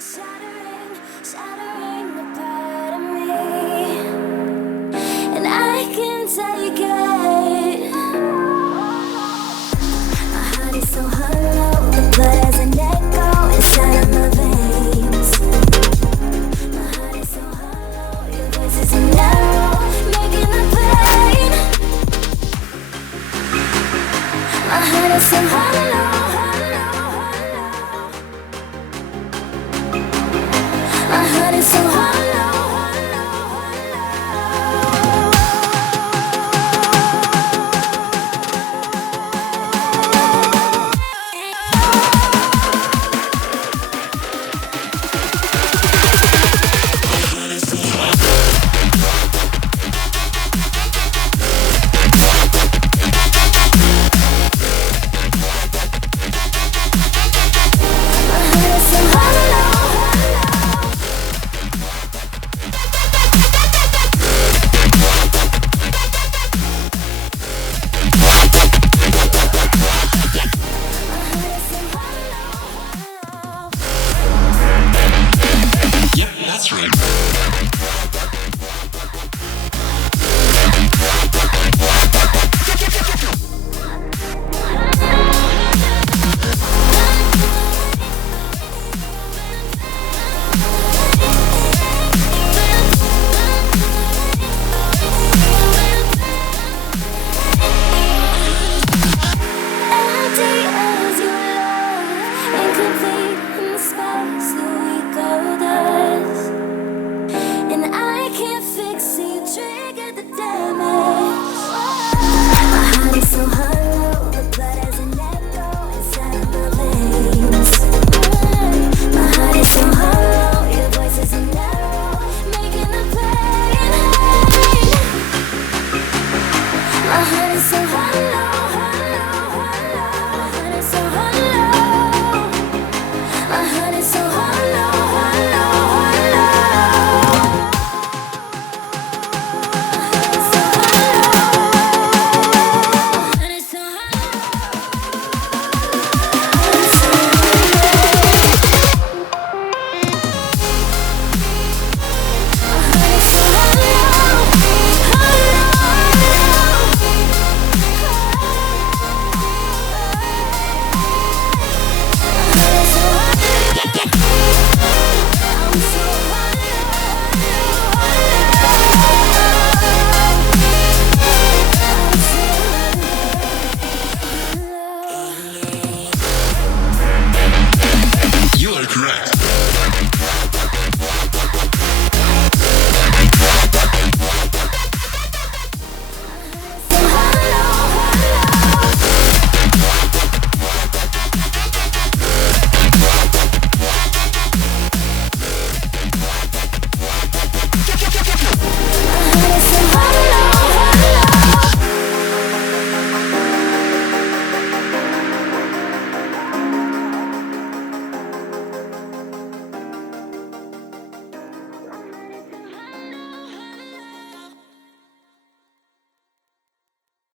shattering a part of me, and I can take it. My heart is so hollow, the blood has an echo inside of my veins. My heart is so hollow, your voice is an arrow, making the pain. My heart is so hollow.